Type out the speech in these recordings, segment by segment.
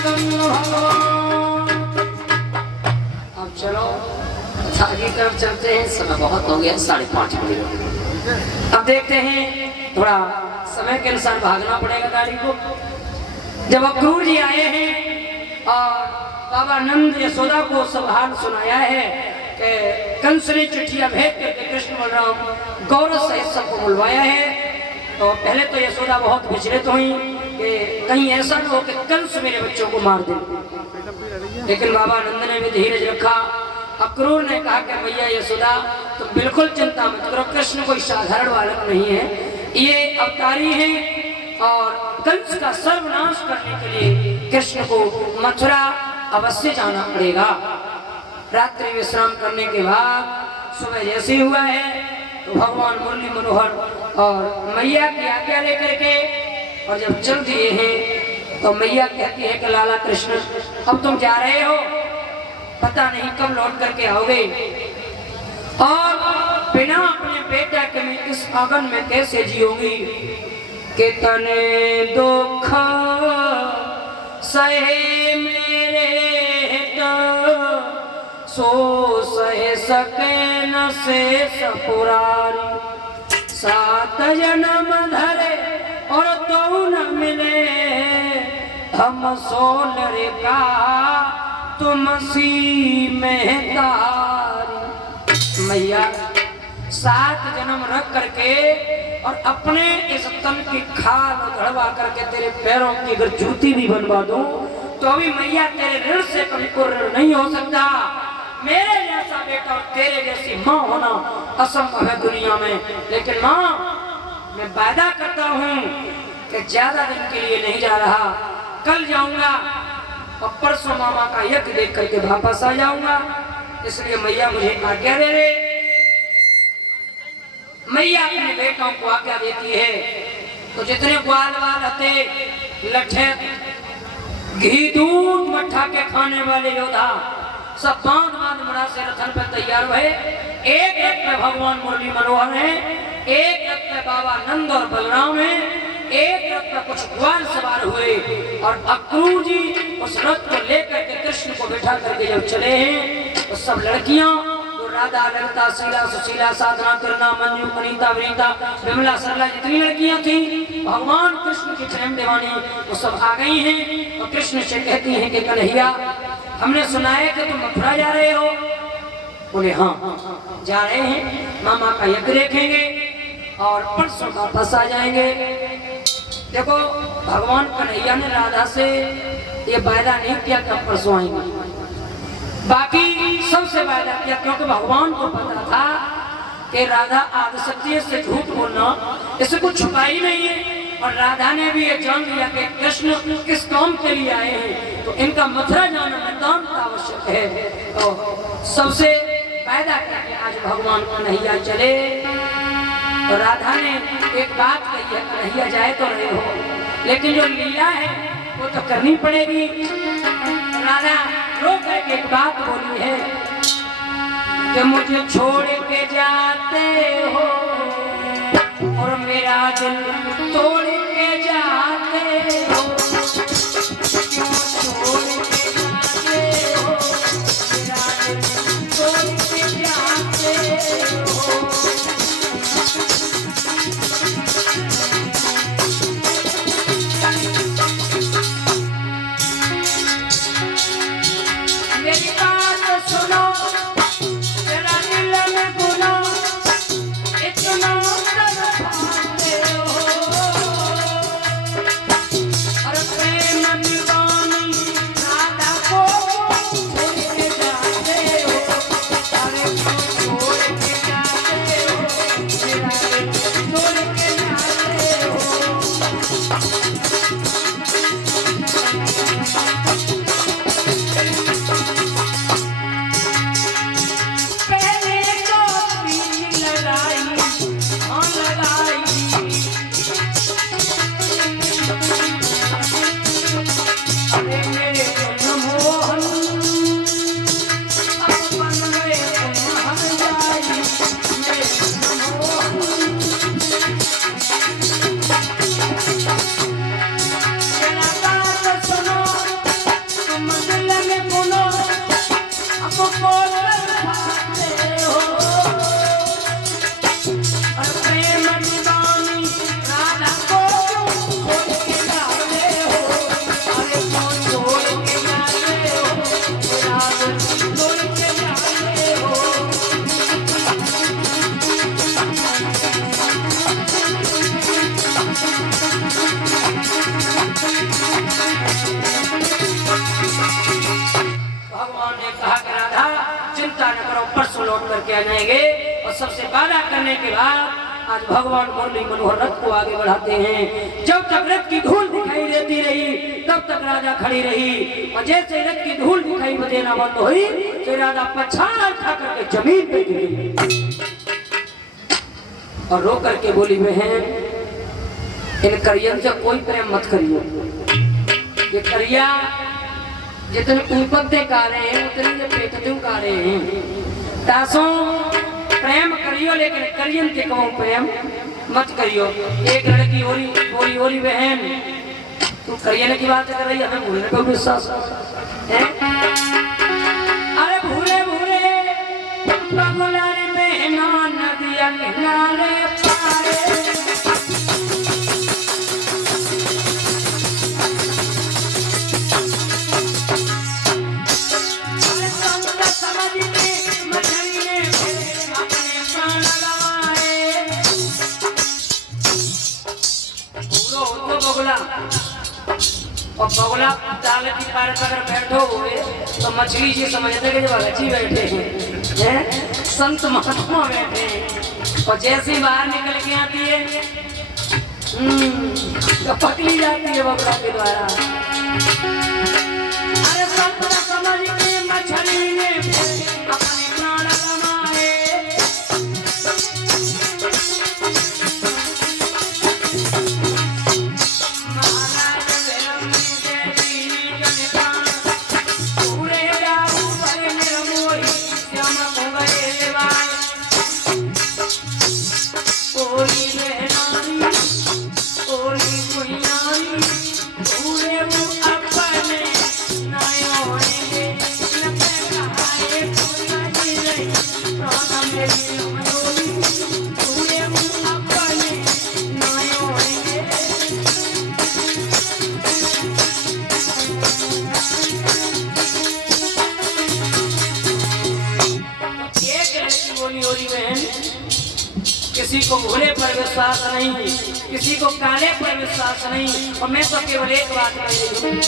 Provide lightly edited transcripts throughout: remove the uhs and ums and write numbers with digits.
अब चलो आगे तरफ चलते हैं। समय बहुत हो गया, 5:30 बजे। अब देखते हैं, थोड़ा समय के अनुसार भागना पड़ेगा गाड़ी को। जब अक्रूर जी आए हैं और बाबा नंद यशोदा को सब हाल सुनाया है कि कंस ने चिट्ठियां भेज करके कृष्ण बलराम गौरव सहित सबको बुलवाया है, तो पहले तो यशोदा बहुत विचलित हुई कि कहीं ऐसा न हो कि कंस मेरे बच्चों को मार दे। लेकिन बाबा नंद ने भी धीरज रखा। अक्रूर ने कहा कि भैया यशोदा तुम बिल्कुल चिंता मत करो, कृष्ण कोई साधारण बालक नहीं है, ये अवतारी है और कंस का सर्वनाश करने के लिए कृष्ण को मथुरा अवश्य जाना पड़ेगा। रात्रि विश्राम करने के बाद सुबह जैसे हुआ है तो भगवान मुरली मनोहर और मैया की आज्ञा लेकर के और जब चल दिए हैं तो मैया कहती है कि लाला कृष्ण अब तुम जा रहे हो, पता नहीं कब लौट करके आओगे और बिना अपने बेटा के मैं इस आंगन में कैसे जीऊंगी। कितने दुख सहे मेरे सो सह सके न शेष पुरारी। 7 जन्म धरे और तो न मिले हम सोलर का तुम सी में तारी। मैया 7 जन्म रख करके और अपने इस तन की खाल उधड़वा करके तेरे पैरों की अगर जूती भी बनवा दूं तो अभी मैया तेरे ऋण से कभी को ऋण नहीं हो सकता। मेरे जैसा बेटा और तेरे जैसी माँ होना असंभव है दुनिया में। लेकिन माँ मैं वादा करता हूँ कि ज्यादा दिन के लिए नहीं जा रहा, कल जाऊंगा और परसों मामा का यज्ञ देख करके वापस आ जाऊंगा। इसलिए मैया मुझे आज्ञा दे दे। मैया अपने बेटों को आज्ञा देती है तो जितने ग्वाल वाल हते लठे घी दूध मट्ठा के खाने वाले योद्धा सब बांध मुड़ा से रथन पर तैयार हुए। एक रथ में भगवान मुरली मनोहर है, एक रथ में बाबा नंद और बलराम है, एक रथ में कुछ ग्वाल सवार हुए और अक्रूर जी उस रथ को लेकर के कृष्ण को बैठा करके जब चले हैं तो सब लड़कियां राधा ललिता शीला सुशीला साधना करना मंजू अनीता विनीता विमला सरला जितनी लड़कियां थी भगवान कृष्ण की प्रेम दीवानी वो सब आ गई हैं। और कृष्ण से कहती हैं कि कन्हैया हमने सुना है कि तुम मथुरा जा रहे हो। बोले हाँ जा रहे हैं, मामा का यज्ञ देखेंगे और परसों वापस आ जाएंगे। देखो भगवान कन्हैया ने राधा से ये वायदा नहीं किया कि हम परसों आएंगे, बाकी सबसे वायदा किया क्योंकि भगवान को पता था कि राधा आदिशक्ति से झूठ बोलना इसे कुछ छुपा ही नहीं है। और राधा ने भी ये जान लिया कि कृष्ण किस काम के लिए आए हैं तो इनका मथुरा जाना नितांत आवश्यक है। तो सबसे वायदा करके आज भगवान कन्हैया चले। तो राधा ने एक बात कही है, कन्हैया जाए तो रहे हो लेकिन जो लीला है वो तो करनी पड़ेगी। राधा रो करके एक बात बोली है कि मुझे छोड़ के जाते हो और मेरा दिल तोड़ के जाते हो। क्यों छोड़ के जाते हो, मेरा दिल तोड़ के जाते हो। मेरी बात सुनो, तेरा दिल में गुना इतना तड़पाते हो और प्रेम दीवानी राधा को छोड़ के जाते हो। अरे क्यों छोड़ के जाते हो, मेरा दिल छोड़ के जाते हो। आ जाएंगे। और सबसे वादा करने के बाद आज भगवान मुरली मनोहर रथ को आगे बढ़ाते हैं। जब तक रथ की धूल दिखाई देती रही तब तक राजा खड़ी रही, और जैसे रथ की धूल दिखाई देना बंद हुई तो राजा पछाड़ खा करके जमीन पे गिरी और रो करके बोली, बहन इन करियन से कोई प्रेम मत करियो। ये करिया जितने ऊपर से का रहे हैं उतने ये पेटते का रहे हैं। तासों प्रेम करियो लेकिन करियन के कहूँ प्रेम मत करियो। एक लड़की बोली बोली बहन तू करियन की बात कर रही है, हमें भूलने पे विश्वास है। अरे भूले भूले बगुलारी बहना नदिया किनारे पारे, और बगुला ताल की पार पर अगर बैठो हुए तो मछली जी समझते कि जो अगची बैठे हैं, संत महात्मा बैठे हैं। और जैसे बाहर निकल के आती है तो पकड़ी जाती है बगुला के द्वारा। अरे संत समझ के मछली ने अपने प्राण गंवाए, किसी को भूले पर विश्वास नहीं, किसी को काले पर विश्वास नहीं। और मैं तो केवल एक बात कह रही हूँ,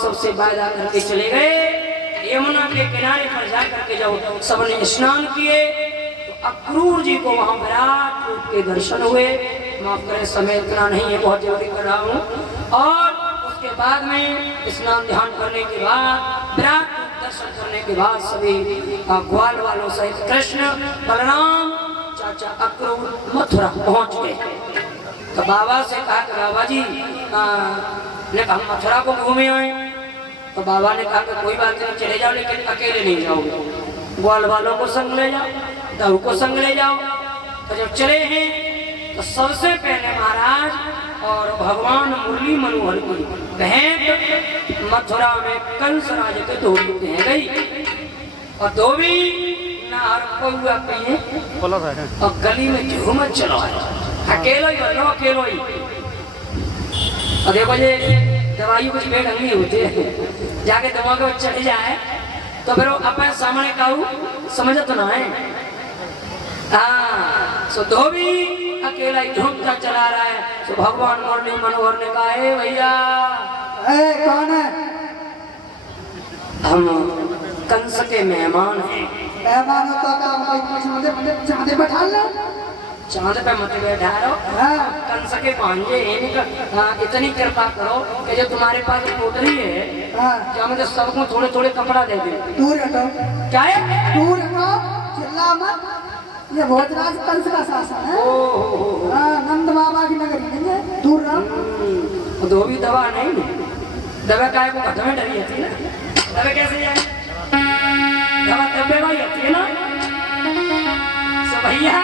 सबसे वायदा करके चले गए। यमुना के किनारे पर जाकर के जब सबने स्नान किए तो अक्रूर जी को वहां विराट रूप के दर्शन हुए। माफ करें समय इतना नहीं है, बहुत जल्दी कर रहा हूँ। और उसके बाद में स्नान ध्यान करने के बाद विराट रूप दर्शन करने के बाद सभी ग्वाल वालों सहित कृष्ण बलराम चाचा अक्रूर मथुरा पहुंच गए। तो बाबा से कहा कि बाबा जी ने कहा मथुरा को घूमे आए। तो बाबा ने कहा कि कोई बात नहीं, चले जाओ लेकिन अकेले नहीं जाओगे, ग्वाल वालों को संग ले जाओ, दहू को संग ले जाओ। तो जब चले हैं तो सबसे पहले महाराज और भगवान मुरली मनोहर की भेंट मथुरा में कंस राज के धोबी में गई। और धोबी नार पौआ पिए और गली में झूम चलो, अकेलो ही बनो, अकेलो ही। और देखो ये दवाइयों कुछ बेढंगी होती है, जाके दवा के चढ़ जाए तो फिर अपने सामने काऊ समझ तो ना है। हाँ, सो धोबी अकेला ही ढूंढता चला रहा है। तो भगवान मुरली मनोहर ने कहा, ए भैया कौन है? हम कंस के मेहमान हैं। मेहमान हो तो चांदे बैठा लो, चांद पे मत बैठा रहो। कंस के भांजे इतनी कृपा करो कि जो तुम्हारे पास पोटली है क्या मुझे सबको थोड़े थोड़े कपड़ा दे दे। दूर हटो, क्या है? दूर हटो, चिल्ला मत, ये भोजराज कंस का शासन है। नंद बाबा की नगरी नहीं है, दूर रहो। धोबी दवा नहीं, दवा काय को घट में डरी होती है ना, दवा कैसे जाए? दवा दबे वाली होती है ना। तो भैया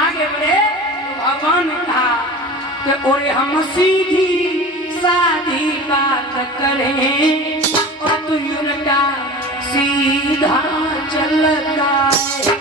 आगे बढ़े तो भगवान ने कहा कि कि और हम सीधी साधी बात करें और तू उल्टा सीधा चलता है।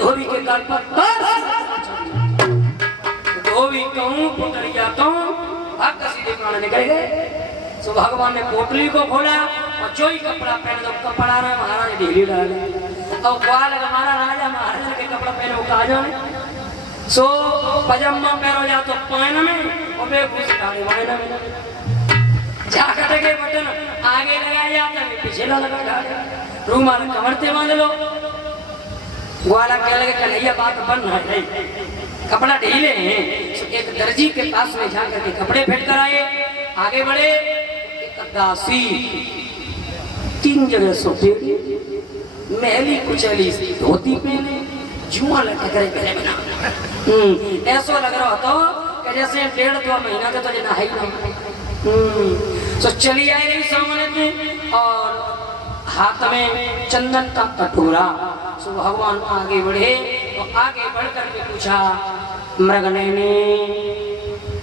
धोबी के काल पर धोबी कहूँ पुतरिया कहूँ भाग का सीधे प्राण निकल गए। सो भगवान ने पोटली को खोला और जो ही कपड़ा पहने तो कपड़ा रहा महाराज ढीली डाले और ग्वाल हमारा राजा महाराज के कपड़ा पहने वो काजो में सो पजामा पहनो जा तो पायन में और बेघूस डाले वायन में जाकर के बटन आगे लगाया जाता है पीछे लगा डाले रूमाल कमर से बांध लो। ग्वाला कह लगे कन्हैया बात बन है कपड़ा ढीले हैं। एक दर्जी के पास में जाकर के कपड़े फेंक कर आए आगे बढ़े। एक दासी 3 जगह सोते महली कुचली धोती पहने जुआ लटक रहे पहले बना ऐसा लग रहा तो कि जैसे 1.5-2 महीना का तो जना है तो चली आई रही सामने में और हाथ में चंदन का कटोरा। सो भगवान आगे बढ़े तो आगे बढ़ करके पूछा मृगनैनी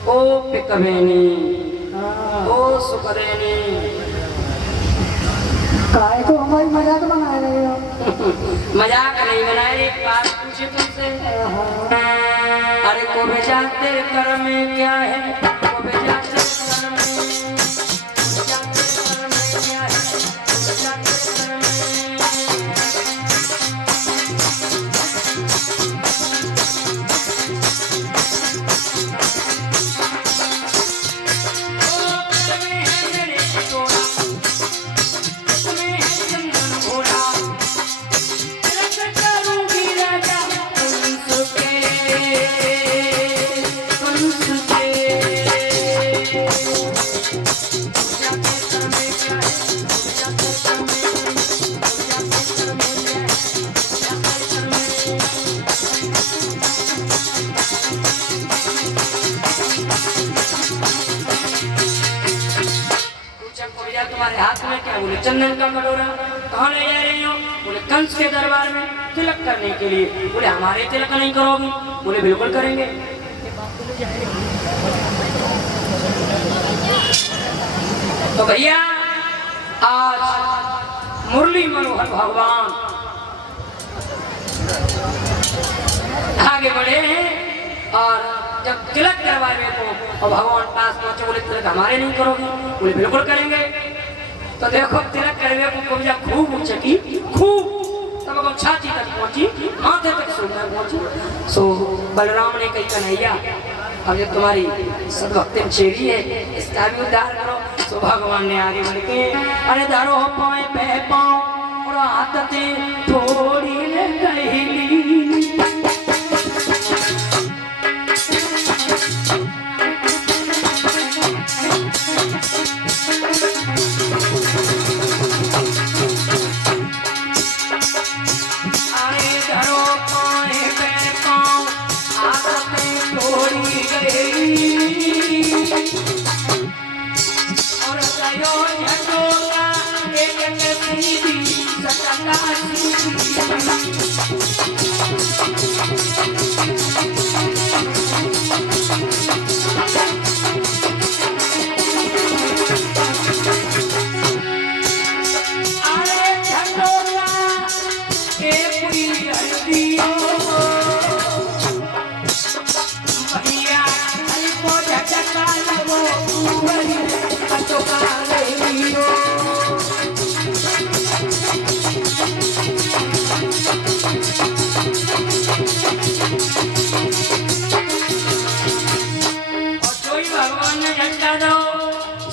ओ पिकबैनी ओ सुकरैनी काय तो हमारी मजाक बना रहे हो। मजाक नहीं बनाए। एक बात पूछे तुमसे अरे को भेजा तेरे कर्म में क्या है को भेजा तेरे कर्म में क्या है तुम्हारे हाथ में क्या? बोले चंदन का कटोरा। कहाँ ले जा रही हो? बोले कंस के दरबार में तिलक करने के लिए। बोले हमारे तिलक नहीं करोगी? बोले बिल्कुल करेंगे। तो भैया आज मुरली मनोहर भगवान आगे बढ़े हैं और जब तिलक करवाए को और भगवान पास पहुंचे बोले तिलक हमारे नहीं करोगे? बोले बिल्कुल करेंगे। तो देखो तिलक करवे को कब्जा खूब उचकी खूब तब को छाती तक पहुंची माथे तक सुंदर पहुंची। सो बलराम ने कही कन्हैया अब जब तुम्हारी सदभक्ति चेली है इसका भी उद्धार करो। सो भगवान ने आगे बढ़ के अरे दारो पाए पे पाओ और आदते थोड़ी ने कहली और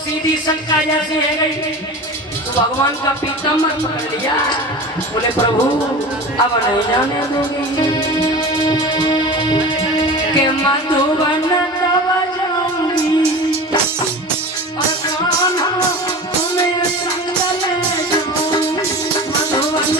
सीधी शंका जैसी है गई तो भगवान का पीताम्बर पकड़ लिया। बोले प्रभु अब नहीं जाने दोगे के मधुबन तब जाऊंगी और कान्हा तुम्हें संग ले जाऊं मधुबन।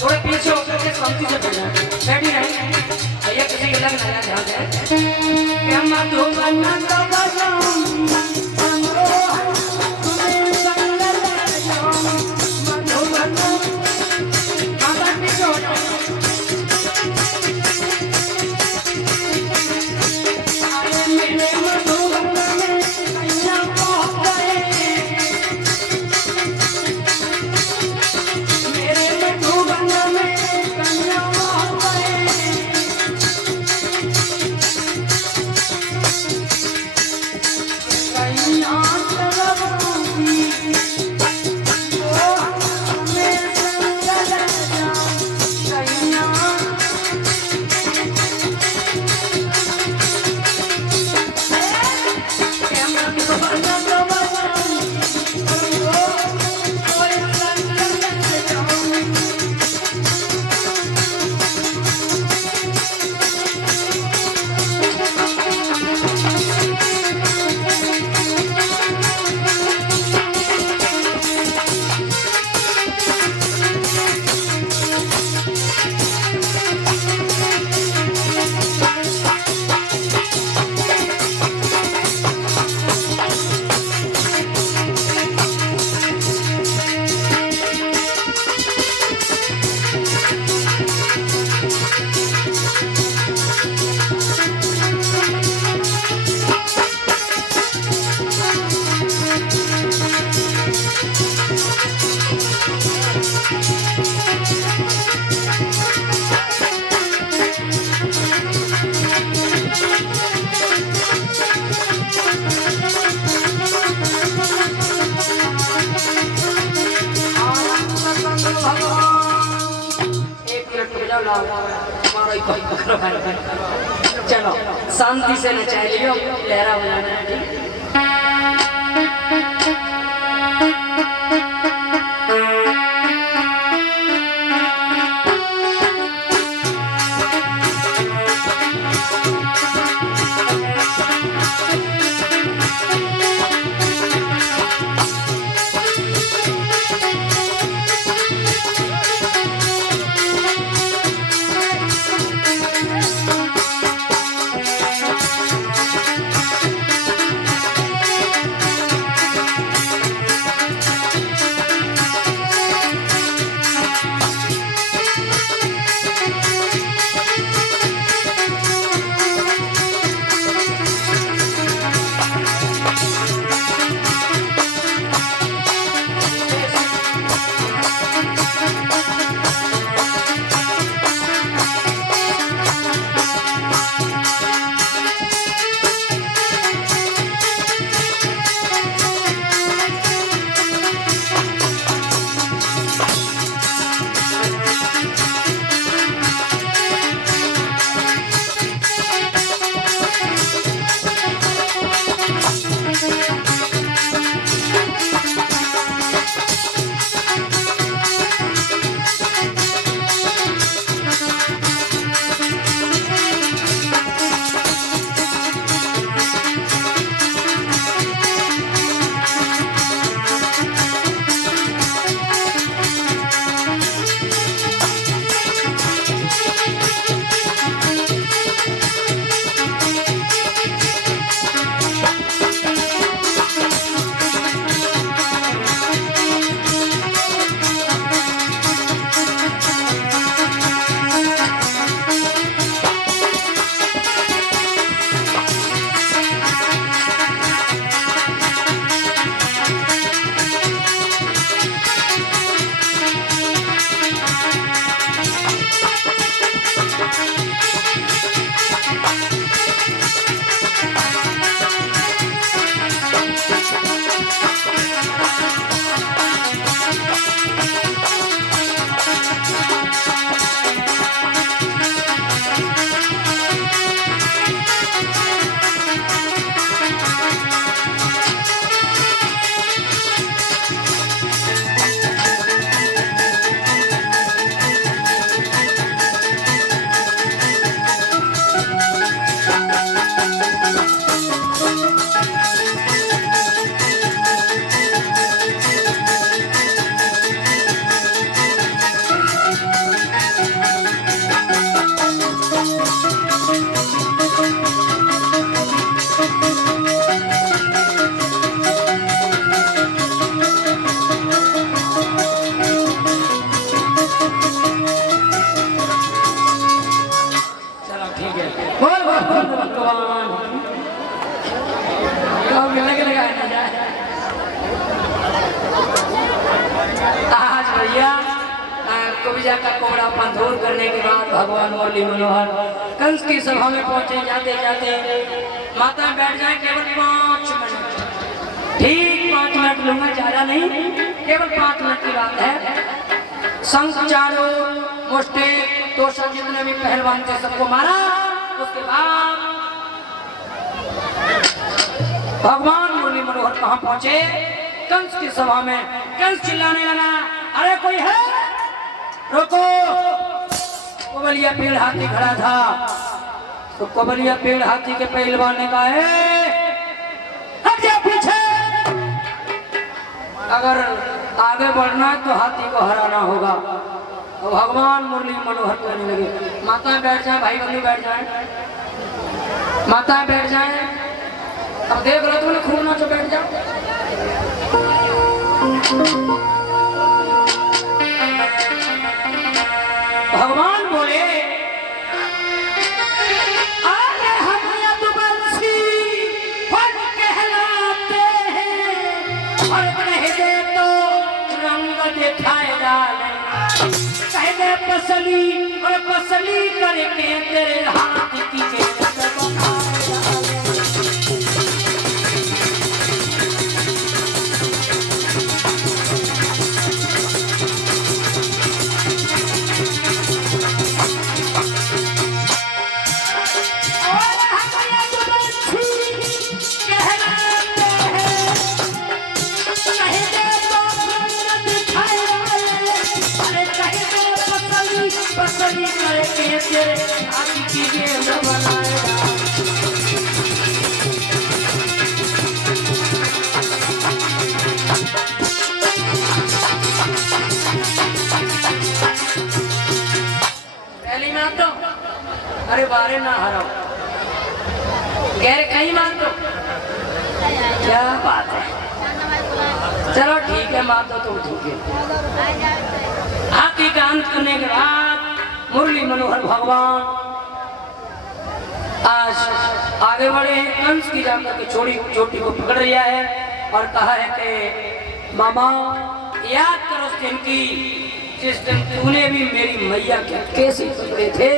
थोड़े पीछे होकर के शांति से बैठना बैठी नहीं भैया किसी के लग नया ध्यान है क्या मधुबन तो बजाऊं तुम्हें संग ले जाऊं मधुबन। माता पीछे हो जाओ मेरे मधुबन में कन्या पहुंच गए चलो शांति से नचा लियो लहरा बजाना ठीक। भगवान लगाया जाए। आज भैया कविजा का कोबरा अपना दूर करने के बाद भगवान मुरली मनोहर कंस की सभा में पहुंचे। जाते जाते माता बैठ जाए केवल 5 मिनट, ठीक 5 मिनट लूंगा, ज्यादा नहीं, केवल 5 मिनट की बात है। संघ चारों मुष्टे तो जितने भी पहलवान थे सबको मारा। उसके बाद भगवान मुरली मनोहर कहाँ पहुंचे? कंस की सभा में। कंस चिल्लाने लगा, अरे कोई है? रोको। कोबलिया पेड़ हाथी खड़ा था, तो कोबलिया पेड़ हाथी के पहलवान ने कहा, हट जा पीछे, अगर आगे बढ़ना है तो हाथी को हराना होगा। तो भगवान मुरली मनोहर कहने लगे, माता बैठ जाए, भाई बंधु बैठ जाए, माता बैठ जाए। अब देख लो तुमने खूब नाचो, बैठ जाओ। भगवान बोले, अरे हम यदुवंशी फल कहलाते हैं, और कह दे तो रंग दिखाए डाले, कह दे पसली और पसली करके तेरे हाथ की के पहली मान दो, अरे बारे ना हराओ, गैर कहीं मान दो, क्या बात है। चलो ठीक है, मान दो तुम, ठीक है। हाथी का अंत करने के बाद मुरली मनोहर भगवान आज आगे बढ़े। कंस की जाकर के चोटी को पकड़ लिया है और कहा है कि मामा याद करो उस दिन की जिस दिन तूने भी मेरी मैया के केस पकड़े थे।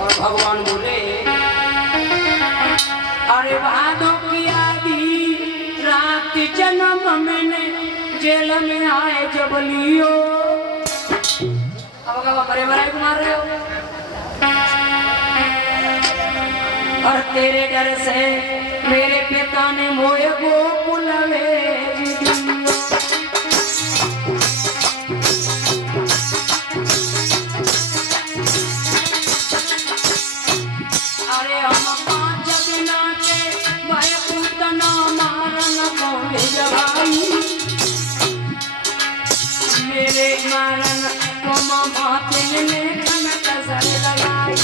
और भगवान बोले, अरे भादों की आधी रात जन्म मैंने जेल में आए जब लियो। अब बड़े बड़े मार रहे हो, और तेरे डर से मेरे पिता ने मोए गोकुल भेज दिया। अरे हम 5 दिना के भाई पूतना मारन को भेजवाई, मेरे मारन को माते ने कनक सर लगाई।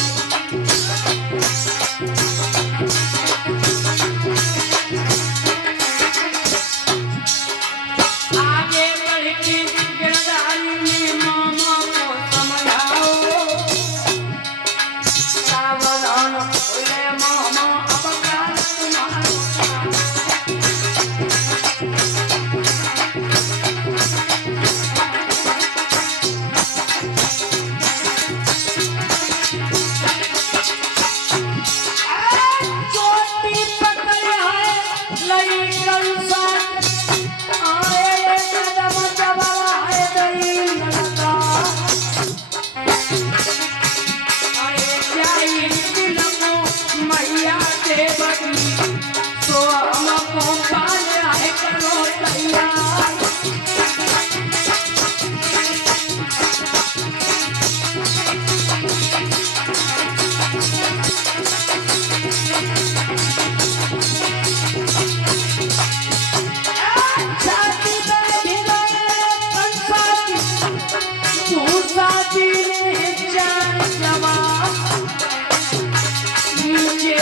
नीचे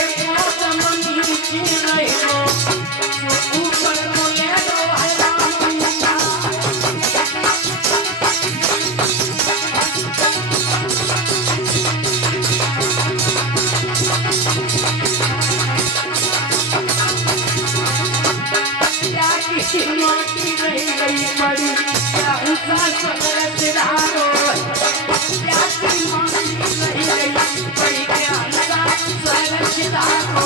जाति माटी रह गई पड़ी क्या उनका सबर सिधारो जाति माटी रह गई पड़ी क्या उनका सबर सिधारो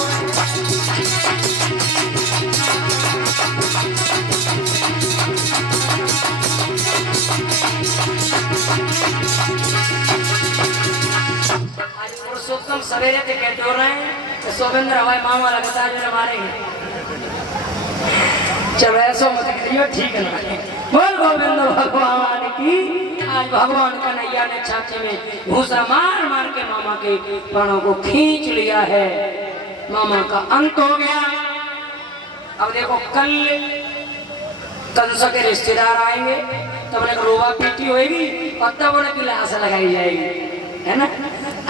आज पुरुषोत्तम सवेरे से कहते हो रहे हैं तो शोभेंद्र हवाई मामा लगातार जो मारेंगे चलो ऐसा मत करियो ठीक है ना बोल गोविंद भगवान की आज भगवान कन्हैया ने छाती में घूसा मार मार के मामा के प्राणों को खींच लिया है मामा का अंत हो गया अब देखो कल कंस के रिश्तेदार आएंगे तब उन्हें रोवा पीटी होगी और तब उन्हें की लाश लगाई जाएगी है ना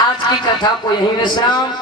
आज की कथा को यही विश्राम